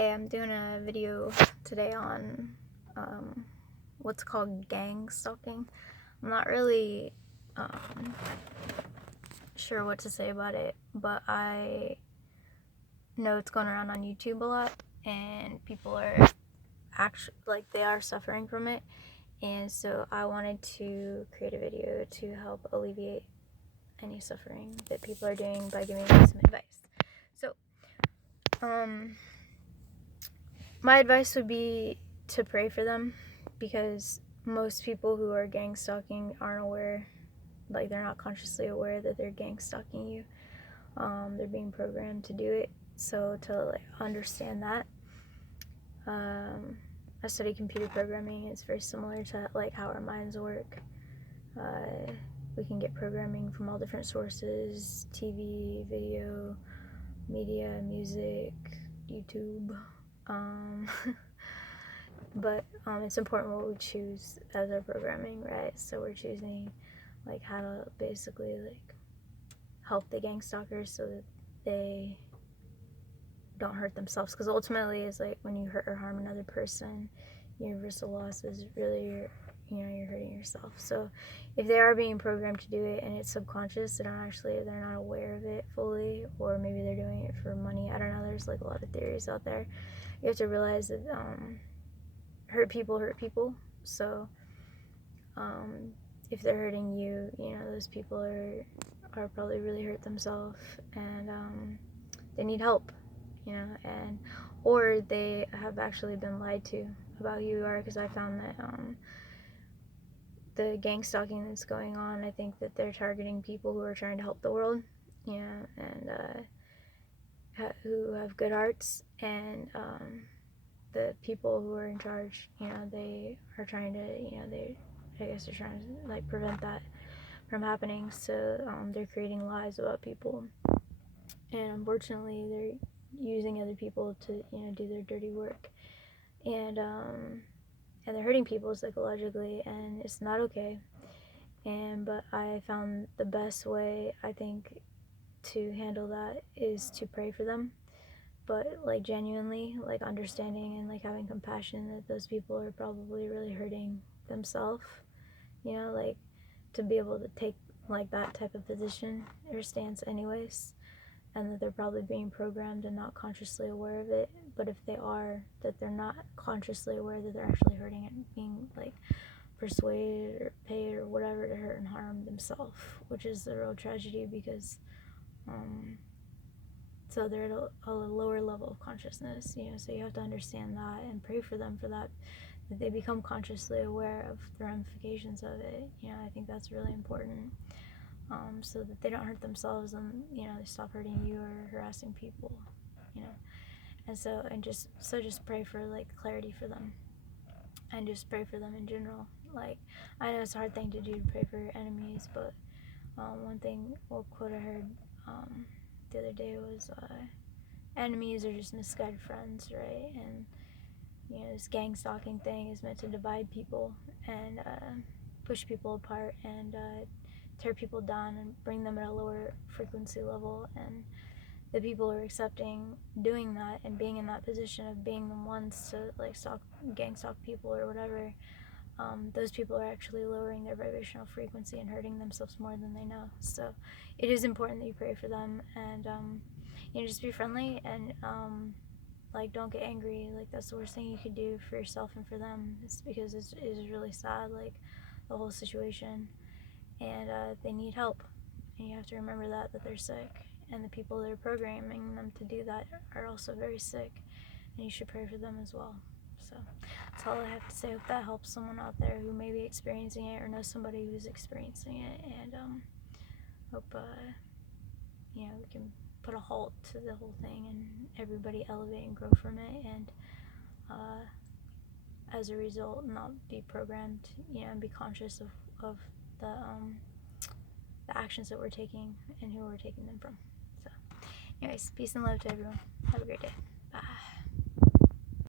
Hey, I'm doing a video today on what's called gang stalking. I'm not really sure what to say about it, but I know it's going around on YouTube a lot, and people are actually, they are suffering from it, and so I wanted to create a video to help alleviate any suffering that people are doing by giving them some advice. So, my advice would be to pray for them, because most people who are gang stalking aren't aware, they're not consciously aware that they're gang stalking you. They're being programmed to do it. So to understand that, I study computer programming. It's very similar to how our minds work. We can get programming from all different sources: TV, video, media, music, YouTube. But it's important what we choose as our programming, right? So we're choosing how to basically help the gang stalkers so that they don't hurt themselves, because ultimately it's when you hurt or harm another person, universal loss is really you're hurting yourself. So if they are being programmed to do it and it's subconscious, they're not aware of it fully, or maybe they're doing it for money. I don't know, there's a lot of theories out there. You have to realize that hurt people. So if they're hurting you, those people are probably really hurt themselves, and they need help, and or they have actually been lied to about who you are, because I found that the gang stalking that's going on, I think that they're targeting people who are trying to help the world, and who have good hearts, and the people who are in charge, they are trying to, they're trying to prevent that from happening. So they're creating lies about people, and unfortunately they're using other people to do their dirty work, and they're hurting people psychologically, and it's not okay. But I found the best way, I think, to handle that is to pray for them, but genuinely, understanding and having compassion that those people are probably really hurting themselves, to be able to take that type of position or stance anyways, and that they're probably being programmed and not consciously aware of it. But if they are, that they're not consciously aware that they're actually hurting and being persuaded or paid or whatever to hurt and harm themselves, which is the real tragedy, because so they're at a lower level of consciousness, so you have to understand that and pray for them for that they become consciously aware of the ramifications of it. I think that's really important, so that they don't hurt themselves, and they stop hurting you or harassing people, and just pray for clarity for them, and just pray for them in general. I know it's a hard thing to do, to pray for your enemies, but one quote I heard the other day was, enemies are just misguided friends, right? And this gang stalking thing is meant to divide people and push people apart, and tear people down and bring them at a lower frequency level. And the people who are accepting doing that and being in that position of being the ones to gang stalk people or whatever, those people are actually lowering their vibrational frequency and hurting themselves more than they know. So it is important that you pray for them, and just be friendly, and don't get angry. That's the worst thing you could do for yourself and for them. It's because it's really sad, the whole situation, and they need help, and you have to remember that they're sick, and the people that are programming them to do that are also very sick, and you should pray for them as well. So that's all I have to say. Hope that helps someone out there who may be experiencing it or knows somebody who's experiencing it, and hope we can put a halt to the whole thing and everybody elevate and grow from it, and as a result not be programmed, and be conscious of the actions that we're taking and who we're taking them from. So anyways, peace and love to everyone. Have a great day. Bye.